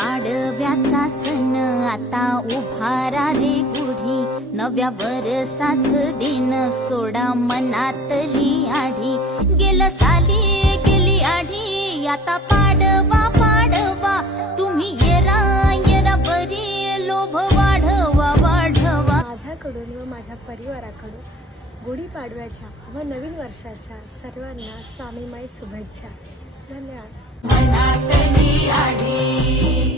पाडव्याचा सण आता उभारा रे गुढी, नव्या वर्षाच दिन सोडा मनातली आढी. गेलं साली गेली आढी, आता पाडवा पाडवा, तुम्ही येरा येरा बरी, लोभ वाढवा वाढवा. माझ्याकडून व माझ्या परिवाराकडून गुढीपाडव्याच्या व नवीन वर्षाच्या सर्वांना स्वामीमय शुभेच्छा. धन्यवाद. मनातली आढी.